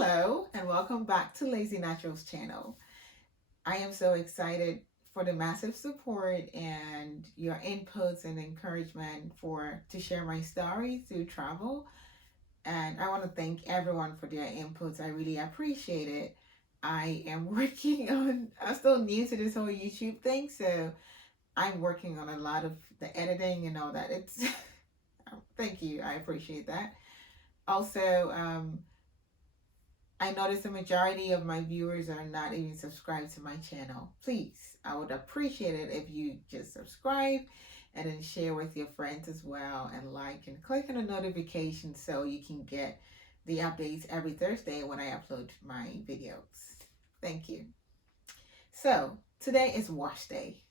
Hello, and welcome back to Lazy Naturals channel. I am so excited for the massive support and your inputs and encouragement for to share my story through travel. And I want to thank everyone for their inputs. I really appreciate it. I am working on, I'm still new to this whole YouTube thing, so I'm working on a lot of the editing and all that. It's, thank you. I appreciate that. Also, I notice the majority of my viewers are not even subscribed to my channel. Please, I would appreciate it if you just subscribe and then share with your friends as well and like and click on the notification so you can get the updates every Thursday when I upload my videos. Thank you. So, today is wash day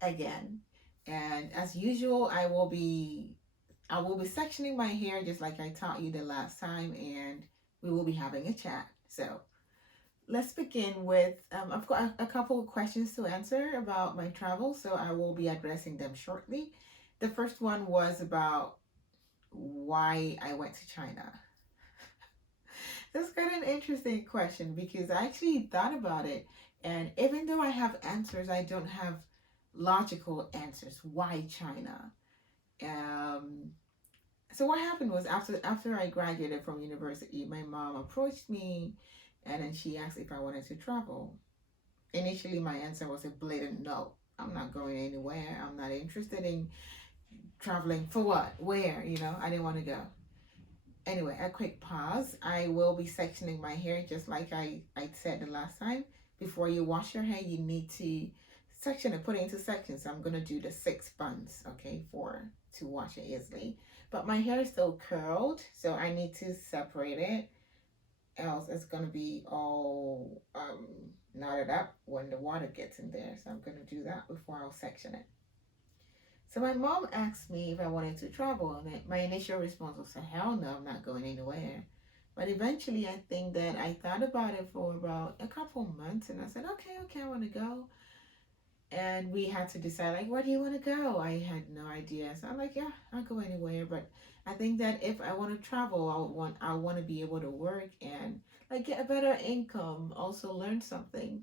again. And as usual, I will be sectioning my hair just like I taught you the last time, and we will be having a chat. So let's begin with I've got a couple of questions to answer about my travel, so I will be addressing them shortly. The first one was about why I went to China. That's kind of an interesting question because I actually thought about it, and even though I have answers, I don't have logical answers. Why China? Um, so what happened was after I graduated from university, my mom approached me, and then she asked if I wanted to travel. Initially, my answer was a blatant no. I'm not going anywhere. I'm not interested in traveling. For what? Where? I didn't want to go. Anyway, a quick pause. I will be sectioning my hair just like I said the last time. Before you wash your hair, you need to section it, put it into sections. So I'm gonna do the 6 buns, okay, to wash it easily. But my hair is still curled, so I need to separate it. Else it's gonna be all knotted up when the water gets in there. So I'm gonna do that before I'll section it. So my mom asked me if I wanted to travel, and my initial response was, "Hell no, I'm not going anywhere." But eventually, I think that I thought about it for about a couple months, and I said, "Okay, okay, I want to go." And we had to decide, like, where do you want to go? I had no idea, so I'm like, "Yeah, I'll go anywhere." But I think that if I want to travel, I want to be able to work and like get a better income, also learn something.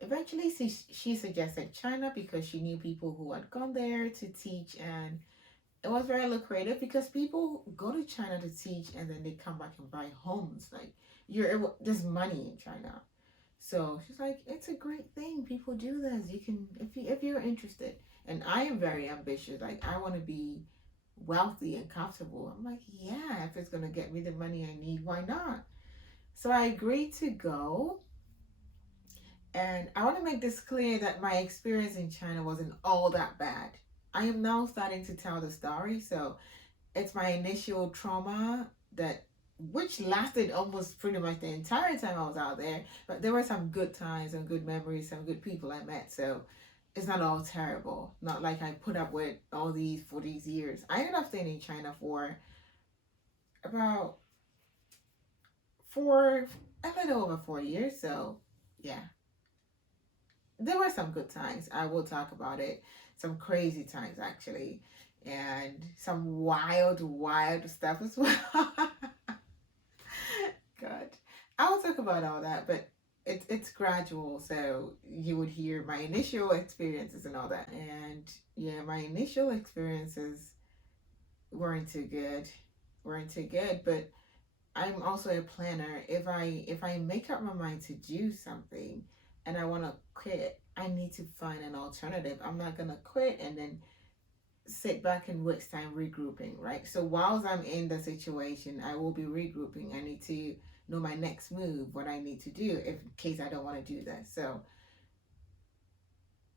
Eventually, she suggested China because she knew people who had gone there to teach, and it was very lucrative because people go to China to teach and then they come back and buy homes. Like there's money in China, so she's like, it's a great thing. People do this. You can if you're interested, and I am very ambitious. Like I want to be wealthy and comfortable. I'm like, yeah, if it's gonna get me the money I need, why not? So I agreed to go. And I want to make this clear that my experience in China wasn't all that bad. I am now starting to tell the story, so it's my initial trauma that which lasted almost pretty much the entire time I was out there. But there were some good times, some good memories, some good people I met. So it's not all terrible. Not like I put up with all these for these years. I ended up staying in China for about four, a little over 4 years. So yeah, there were some good times. I will talk about it. Some crazy times actually, and some wild, wild stuff as well. God, I will talk about all that, but it's gradual. So you would hear my initial experiences and all that, and yeah, my initial experiences weren't too good, weren't too good. But I'm also a planner. If I make up my mind to do something and I want to quit, I need to find an alternative. I'm not gonna quit and then sit back and waste time regrouping, right? So whilst I'm in the situation, I will be regrouping. I need to know my next move, what I need to do if in case I don't want to do that. So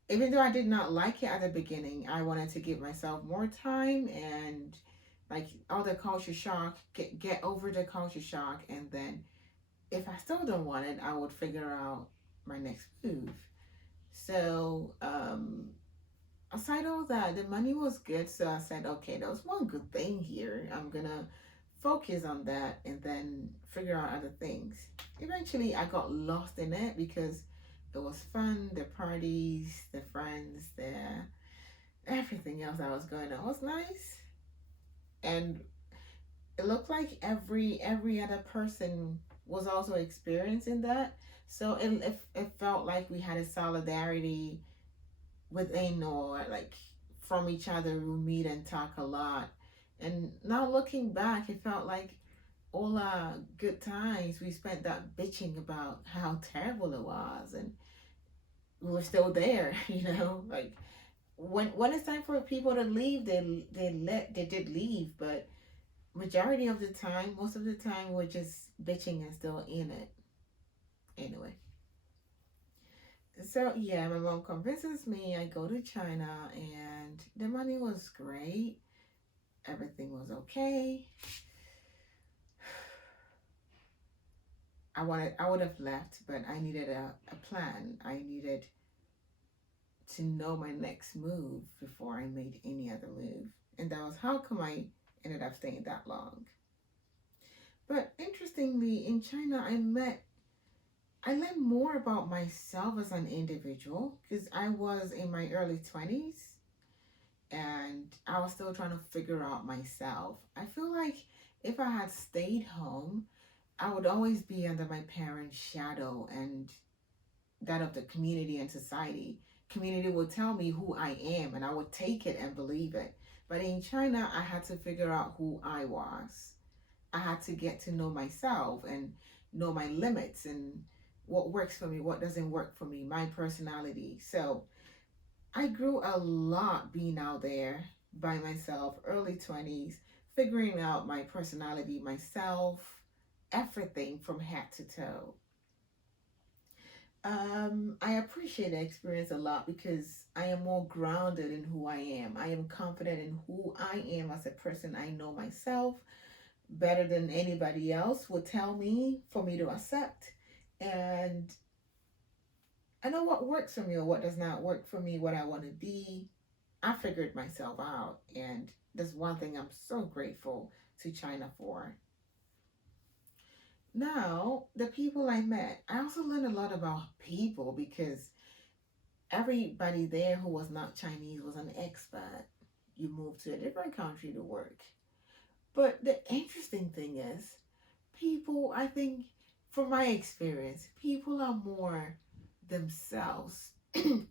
even though I did not like it at the beginning, I wanted to give myself more time and like all the culture shock, get over the culture shock, and then if I still don't want it, I would figure out my next move. So aside all that, the money was good, so I said, okay, there was one good thing here. I'm gonna focus on that and then figure out other things. Eventually, I got lost in it because it was fun. The parties, the friends, the everything else that was going on was nice, and it looked like every other person. was also experiencing that. So it felt like we had a solidarity within, or like from each other. We meet and talk a lot. And now looking back, it felt like all our good times we spent that bitching about how terrible it was, and we were still there. Like when it's time for people to leave, they did leave, but majority of the time, most of the time, we're just bitching and still in it. Anyway, so yeah, my mom convinces me. I go to China, and the money was great. Everything was okay. I would have left, but I needed a plan. I needed to know my next move before I made any other move. And that was how come I ended up staying that long. But interestingly, in China, I learned more about myself as an individual, because I was in my early 20s and I was still trying to figure out myself. I feel like if I had stayed home, I would always be under my parents' shadow and that of the community and society. Community would tell me who I am, and I would take it and believe it. But in China, I had to figure out who I was. I had to get to know myself and know my limits and what works for me, what doesn't work for me, my personality. So I grew a lot being out there by myself, early 20s, figuring out my personality, myself, everything from head to toe. I appreciate the experience a lot because I am more grounded in who I am. I am confident in who I am as a person. I know myself better than anybody else would tell me for me to accept. And I know what works for me or what does not work for me, what I want to be. I figured myself out. And that's one thing I'm so grateful to China for. Now, the people I met, I also learned a lot about people because everybody there who was not Chinese was an expat. You moved to a different country to work. But the interesting thing is, people, I think, from my experience, people are more themselves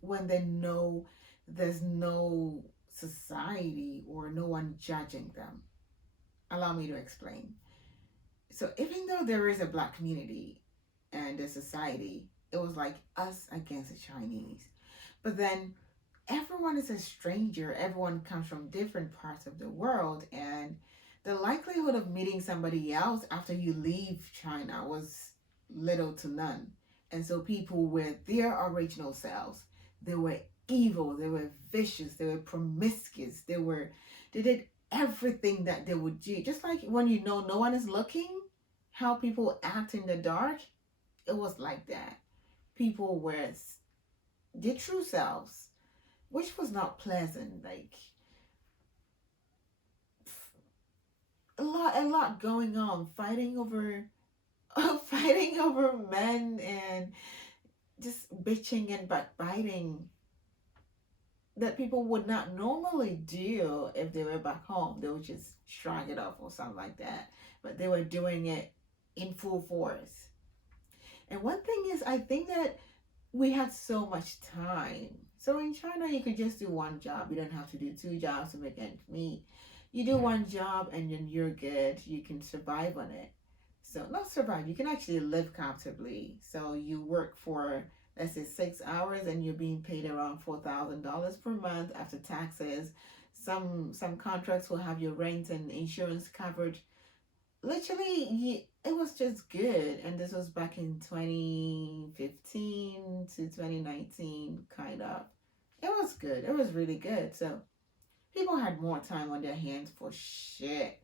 when they know there's no society or no one judging them. Allow me to explain. So, even though there is a black community and a society, it was like us against the Chinese. But then everyone is a stranger. Everyone comes from different parts of the world, and the likelihood of meeting somebody else after you leave China was little to none. And so people were their original selves. They were evil, they were vicious, they were promiscuous, they did everything that they would do. Just like when you know no one is looking, how people act in the dark, it was like that. People were their true selves, which was not pleasant. Like a lot going on, fighting over fighting over men, and just bitching and backbiting that people would not normally do if they were back home. They would just shrug it off or something like that. But they were doing it in full force. And one thing is, I think that we had so much time. So in China, you could just do one job. You don't have to do two jobs to make ends meet. You do one job and then you're good. You can survive on it. So not survive, you can actually live comfortably. So you work for, let's say, 6 hours and you're being paid around $4,000 per month after taxes. Some contracts will have your rent and insurance covered. Literally, it was just good. And this was back in 2015 to 2019, kind of. It was good. It was really good. So people had more time on their hands for shit.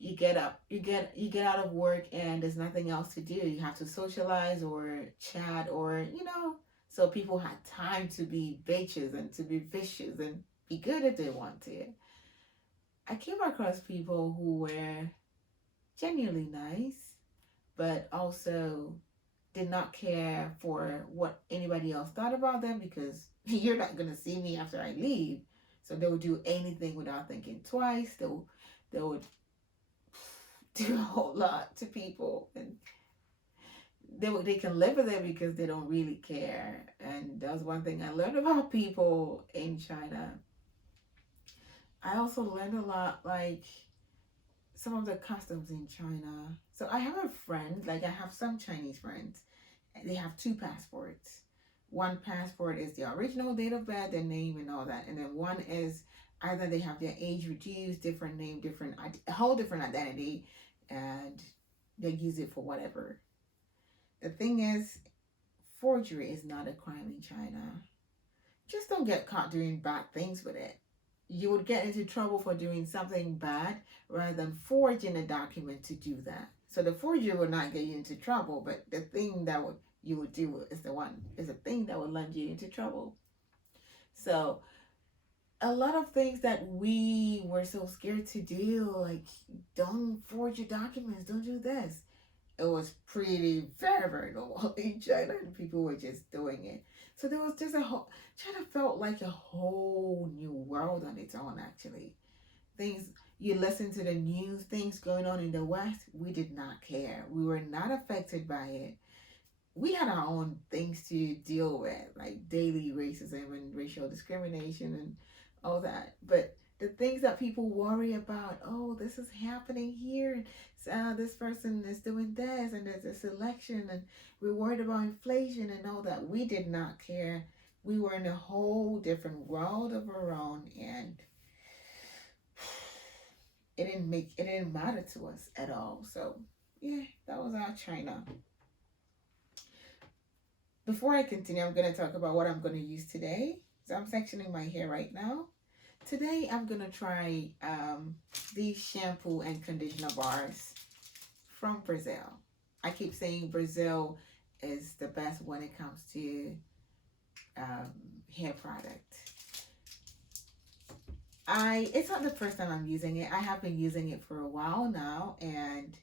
You get up, you get out of work, and there's nothing else to do. You have to socialize or chat, or so people had time to be bitches and to be vicious and be good if they wanted. I came across people who were genuinely nice, but also did not care for what anybody else thought about them, because you're not gonna see me after I leave. So they would do anything without thinking twice. They would do a whole lot to people, and they can live with it because they don't really care. And that's one thing I learned about people in China. I also learned a lot, like some of the customs in China. So I have a friend, like I have some Chinese friends. They have two passports. One passport is the original date of birth, their name, and all that, and then one is either they have their age reduced, different name, different a whole different identity, and they use it for whatever. The thing is, forgery is not a crime in China. Just don't get caught doing bad things with it. You would get into trouble for doing something bad rather than forging a document to do that. So the forgery would not get you into trouble, but the thing that would you would do is the thing that would land you into trouble. So a lot of things that we were so scared to do, like don't forge your documents, don't do this. It was pretty very normal in China, and people were just doing it. So there was just a whole China felt like a whole new world on its own. Actually, things you listen to the news, things going on in the West, we did not care. We were not affected by it. We had our own things to deal with, like daily racism and racial discrimination and all that. But the things that people worry about, oh, this is happening here, this person is doing this, and there's this election, and we're worried about inflation and all that. We did not care. We were in a whole different world of our own, and it didn't matter to us at all. So yeah, that was our China. Before I continue, I'm going to talk about what I'm going to use today. So I'm sectioning my hair right now. Today I'm going to try these shampoo and conditioner bars from Brazil. I keep saying Brazil is the best when it comes to hair product. It's not the first time I'm using it. I have been using it for a while now, and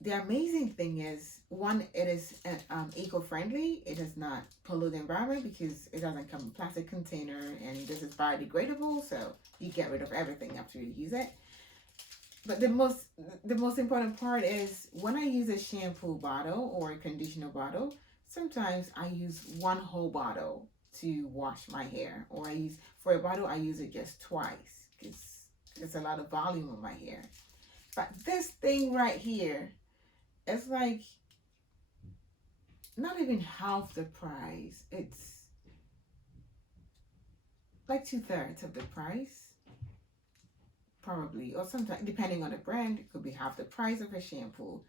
the amazing thing is, one, it is eco-friendly. It does not pollute the environment because it doesn't come in a plastic container, and this is biodegradable, so you get rid of everything after you use it. But the most important part is when I use a shampoo bottle or a conditioner bottle, sometimes I use one whole bottle to wash my hair, or for a bottle I use it just twice because there's a lot of volume on my hair. But this thing right here, it's like not even half the price. It's like 2/3 of the price, probably, or sometimes depending on the brand, it could be half the price of a shampoo.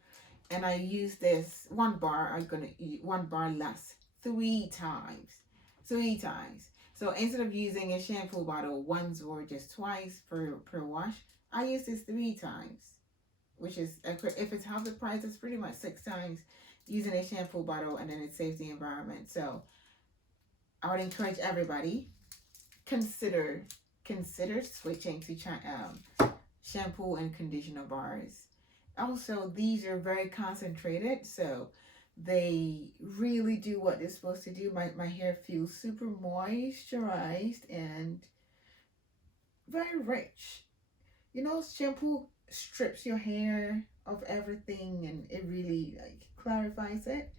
And I use this one bar. I'm gonna eat one bar less 3 times. So instead of using a shampoo bottle once or just twice per wash, I use this 3 times, which is, if it's half the price, it's pretty much 6 times using a shampoo bottle, and then it saves the environment. So I would encourage everybody, consider switching to shampoo and conditioner bars. Also, these are very concentrated, so they really do what they're supposed to do. My hair feels super moisturized and very rich. Shampoo strips your hair of everything, and it really clarifies it.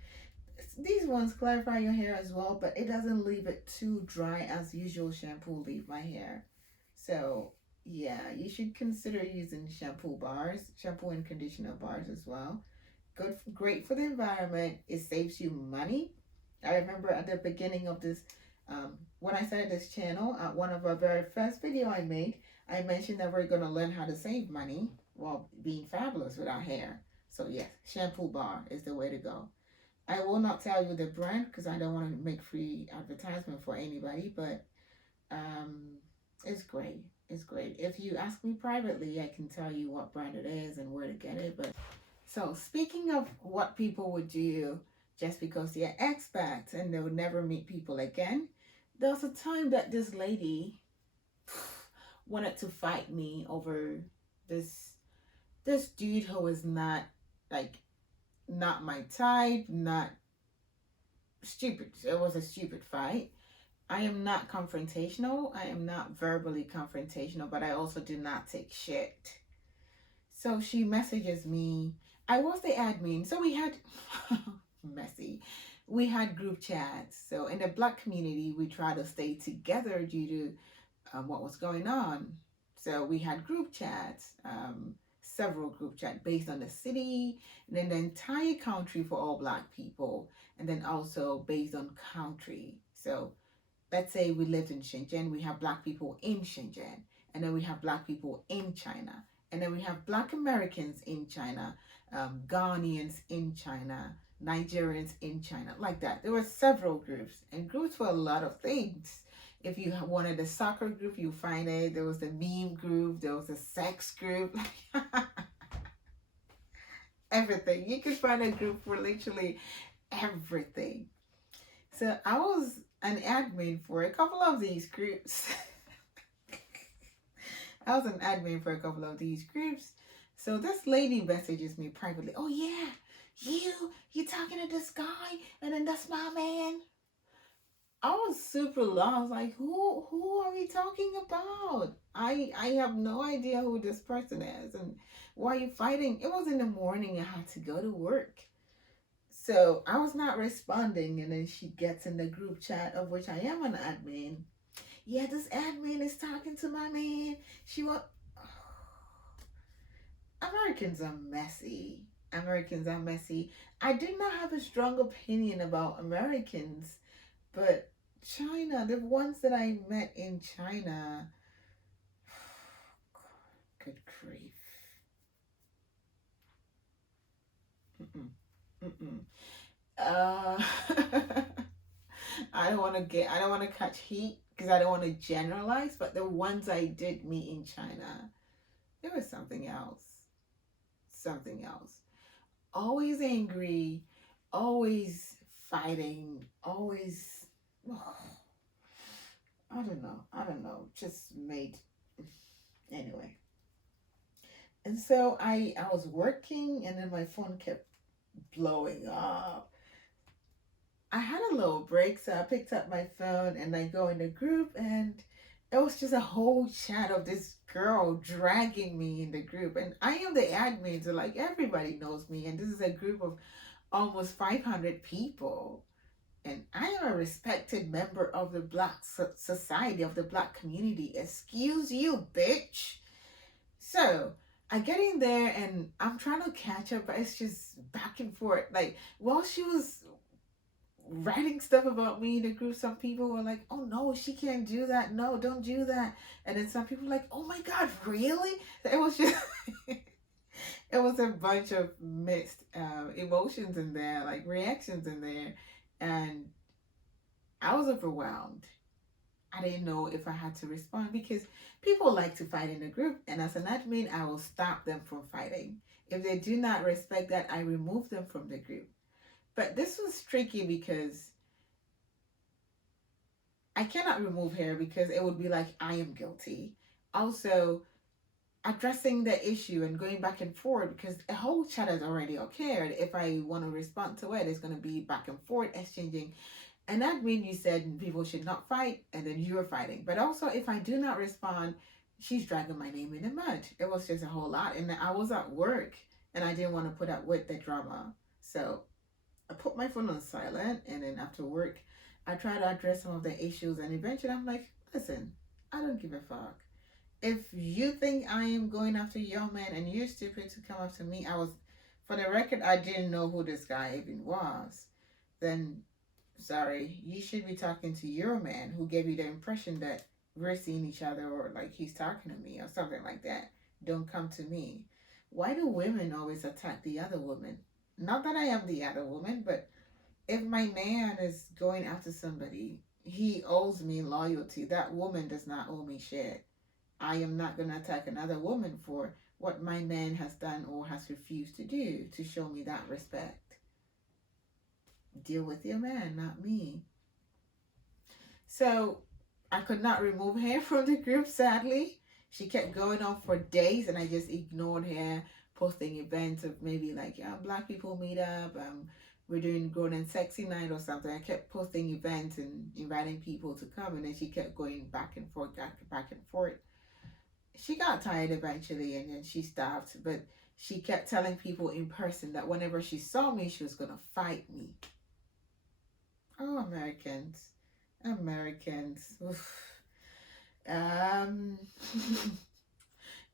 These ones clarify your hair as well, but it doesn't leave it too dry as usual shampoo leave my hair. So yeah, you should consider using shampoo and conditioner bars as well. Great for the environment. It saves you money. I remember at the beginning of this, when I started this channel, one of our very first video I made, I mentioned that we're going to learn how to save money while being fabulous with our hair. So yes, shampoo bar is the way to go. I will not tell you the brand because I don't want to make free advertisement for anybody, but it's great. It's great. If you ask me privately, I can tell you what brand it is and where to get it. But so speaking of what people would do just because they're expats and they would never meet people again, there was a time that this lady wanted to fight me over this dude who was not my type, not stupid. It was a stupid fight. I am not confrontational. I am not verbally confrontational, but I also do not take shit. So she messages me. I was the admin. So we had messy. We had group chats. So in the Black community, we try to stay together due to what was going on. So we had group chats, several group chats based on the city, and then the entire country for all Black people, and then also based on country. So let's say we lived in Shenzhen, we have Black people in Shenzhen, and then we have Black people in China, and then we have Black Americans in China, Ghanaians in China, Nigerians in China, like that. There were several groups, and groups were a lot of things. If you wanted a soccer group, you find it. There was a meme group, there was a sex group, everything. You could find a group for literally everything. So I was an admin for a couple of these groups. I was an admin for a couple of these groups. So this lady messages me privately. Oh yeah, you talking to this guy, and then that's my man. I was super lost. I was like, who are we talking about? I have no idea who this person is, and why are you fighting? It was in the morning. I had to go to work. So I was not responding, and then she gets in the group chat of which I am an admin. Yeah, this admin is talking to my man. She want Americans are messy. Americans are messy. I do not have a strong opinion about Americans, but China, the ones that I met in China, good grief. Mm-mm, mm-mm. Uh, I don't want to catch heat because I don't want to generalize, but the ones I did meet in China, there was something else. Something else. Always angry, always fighting, always. Oh, I don't know. I don't know. Just made. Anyway. And so I was working, and then my phone kept blowing up. I had a little break, so I picked up my phone and I go in the group, and it was just a whole chat of this girl dragging me in the group. And I am the admin, so like everybody knows me, and this is a group of almost 500 people. And I am a respected member of the Black society, of the Black community. Excuse you, bitch. So I get in there and I'm trying to catch up, but it's just back and forth. Like while she was writing stuff about me in the group, some people were like, oh no, she can't do that, no, don't do that. And then some people were like, oh my god, really? It was just it was a bunch of mixed emotions in there, like reactions in there, and I was overwhelmed. I didn't know if I had to respond because people like to fight in a group, and as an admin I will stop them from fighting. If they do not respect that, I remove them from the group. But this was tricky because I cannot remove her because it would be like I am guilty. Also, addressing the issue and going back and forth because a whole chat has already occurred. If I want to respond to it, it's going to be back and forth, exchanging. And that means you said people should not fight, and then you were fighting. But also, if I do not respond, she's dragging my name in the mud. It was just a whole lot. And I was at work, and I didn't want to put up with the drama. So I put my phone on silent, and then after work, I try to address some of the issues, and eventually I'm like, listen, I don't give a fuck. If you think I am going after your man and you're stupid to come after me, for the record, I didn't know who this guy even was. Then, sorry, you should be talking to your man who gave you the impression that we're seeing each other or like he's talking to me or something like that. Don't come to me. Why do women always attack the other woman? Not that I am the other woman, but if my man is going after somebody, he owes me loyalty. That woman does not owe me shit. I am not going to attack another woman for what my man has done or has refused to do to show me that respect. Deal with your man, not me. So I could not remove her from the group, sadly. She kept going on for days, and I just ignored her, posting events of maybe like, yeah, Black people meet up, we're doing grown and sexy night or something. I kept posting events and inviting people to come, and then she kept going back and forth, back and forth. She got tired eventually, and then she stopped. But she kept telling people in person that whenever she saw me, she was going to fight me. Oh, Americans. Americans. Oof. Um,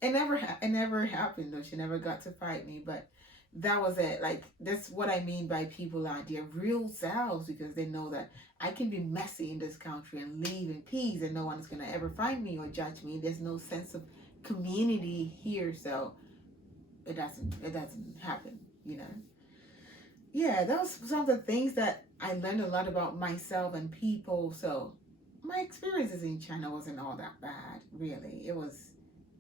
it never happened though. She never got to fight me, but that was it. Like, that's what I mean by people out there, real selves, because they know that I can be messy in this country and leave in peace, and no one's gonna ever find me or judge me. There's no sense of community here, so it doesn't happen. You know. Yeah, that was some of the things that I learned a lot about myself and people. So my experiences in China wasn't all that bad, really. It was,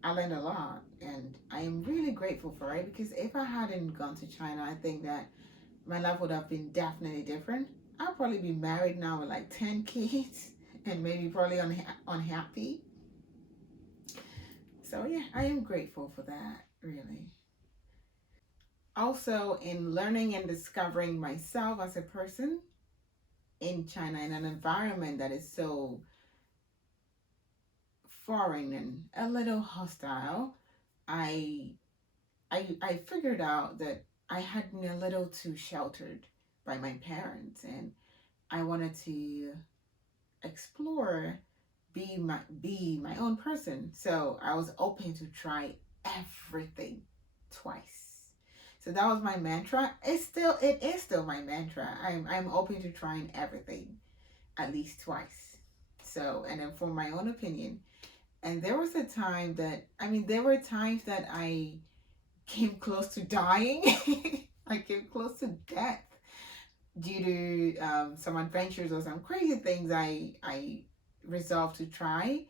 I learned a lot, and I am really grateful for it, because if I hadn't gone to China, I think that my life would have been definitely different. I'd probably be married now with like 10 kids and maybe probably unhappy. So yeah, I am grateful for that, really. Also, in learning and discovering myself as a person in China, in an environment that is so foreign and a little hostile, I I figured out that I had been a little too sheltered by my parents, and I wanted to explore, be my own person. So I was open to try everything twice. So that was my mantra. It is still my mantra. I'm open to trying everything at least twice. So, and then for my own opinion. And there was a time that, I mean, there were times that I came close to dying. I came close to death due to some adventures or some crazy things I resolved to try.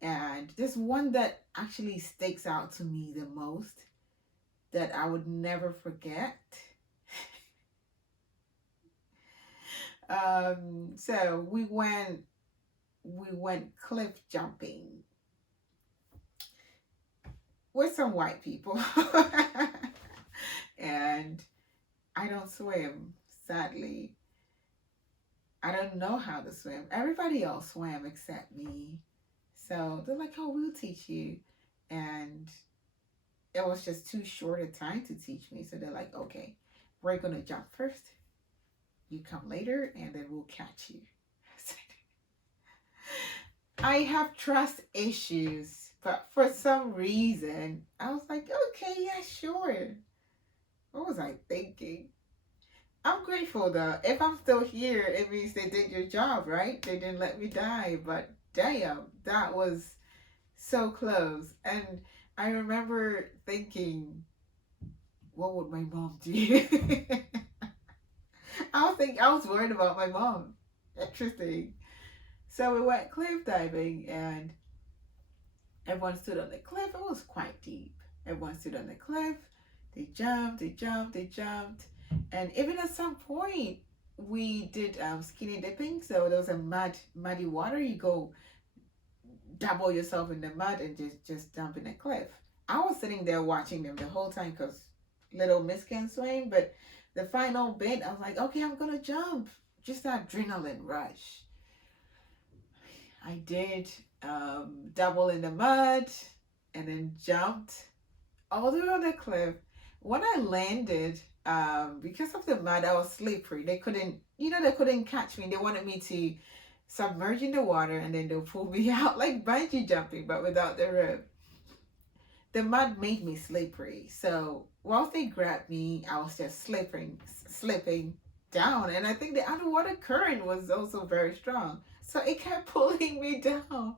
And there's one that actually sticks out to me the most that I would never forget. So we went cliff jumping with some white people. And I don't swim, sadly. I don't know how to swim. Everybody else swam except me. So they're like, oh, we'll teach you. And it was just too short a time to teach me. So they're like, okay, we're going to jump first. You come later, and then we'll catch you. I have trust issues, but for some reason, I was like, okay, yeah, sure. What was I thinking? I'm grateful though. If I'm still here, it means they did your job, right? They didn't let me die. But damn, that was so close. And I remember thinking, what would my mom do? I was worried about my mom. Interesting. So we went cliff diving, and everyone stood on the cliff. It was quite deep. Everyone stood on the cliff. They jumped, they jumped, they jumped. And even at some point, we did skinny dipping. So there was a muddy water. You go dabble yourself in the mud and just jump in a cliff. I was sitting there watching them the whole time because little Miss can swim. But the final bit, I was like, okay, I'm going to jump. Just that adrenaline rush. I did double in the mud and then jumped all the way on the cliff. When I landed, because of the mud, I was slippery. They couldn't catch me. They wanted me to submerge in the water, and then they'll pull me out like bungee jumping, but without the rope. The mud made me slippery. So whilst they grabbed me, I was just slipping down. And I think the underwater current was also very strong. So it kept pulling me down.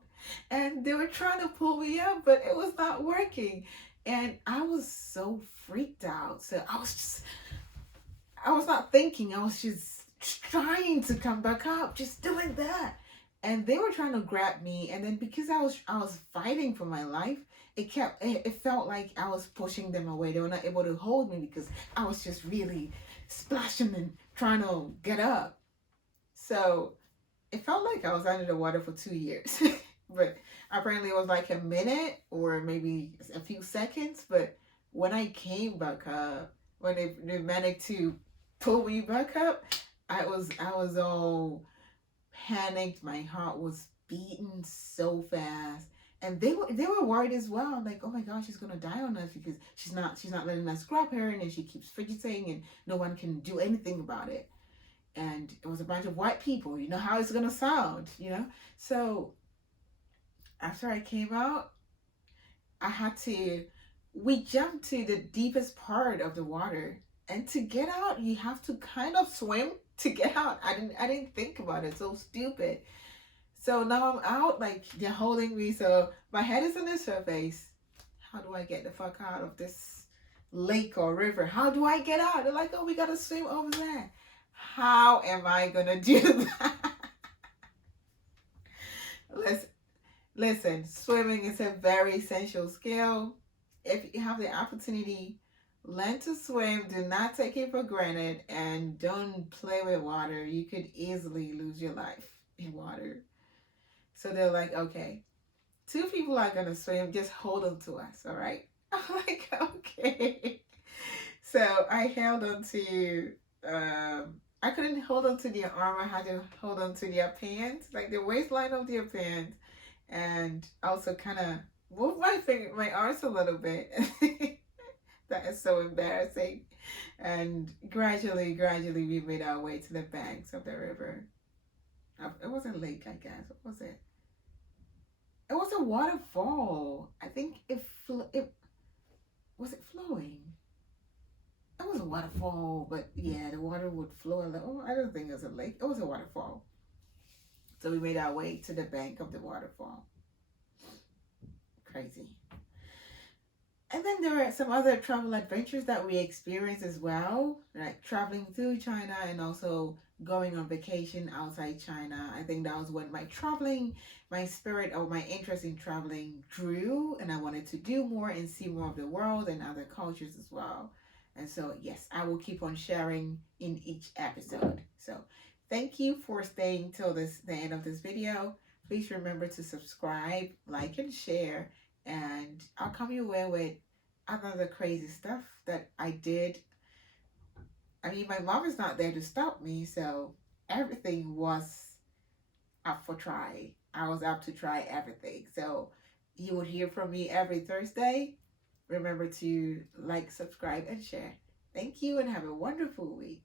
And they were trying to pull me up, but it was not working. And I was so freaked out. So I was not thinking. I was just trying to come back up, just doing that. And they were trying to grab me. And then because I was fighting for my life, it felt like I was pushing them away. They were not able to hold me because I was just really splashing and trying to get up. So it felt like I was under the water for 2 years. But apparently it was like a minute or maybe a few seconds. But when I came back up, when they managed to pull me back up, I was all panicked. My heart was beating so fast. And they were worried as well, like, oh my gosh, she's gonna die on us because she's not letting us grab her, and then she keeps fidgeting, and no one can do anything about it. And it was a bunch of white people. You know how it's gonna sound, you know. So after I came out, I had to. We jumped to the deepest part of the water, and to get out, you have to kind of swim to get out. I didn't think about it. So stupid. So now I'm out, like they're holding me. So my head is on the surface. How do I get the fuck out of this lake or river? How do I get out? They're like, oh, we gotta swim over there. How am I gonna do that? Listen, listen, swimming is a very essential skill. If you have the opportunity, learn to swim. Do not take it for granted, and don't play with water. You could easily lose your life in water. So they're like, okay, two people are gonna swim. Just hold on to us, all right? I'm like, okay. So I held on to. I couldn't hold on to their arm. I had to hold on to their pants, like the waistline of their pants, and also kind of move my arms a little bit. That is so embarrassing. And gradually, we made our way to the banks of the river. It was a lake, I guess. What was it? It was a waterfall. I think it was it flowing. It was a waterfall, but yeah, the water would flow a little. I don't think it was a lake. It was a waterfall. So we made our way to the bank of the waterfall. Crazy. And then there are some other travel adventures that we experienced as well, like traveling through China and also going on vacation outside China. I think that was when my spirit or my interest in traveling grew, and I wanted to do more and see more of the world and other cultures as well. And so, yes, I will keep on sharing in each episode. So, thank you for staying till the end of this video. Please remember to subscribe, like, and share, and I'll come your way with other crazy stuff that I did. I mean, my mom is not there to stop me, so everything was up for try. I was up to try everything. So you will hear from me every Thursday. Remember to like, subscribe, and share. Thank you, and have a wonderful week.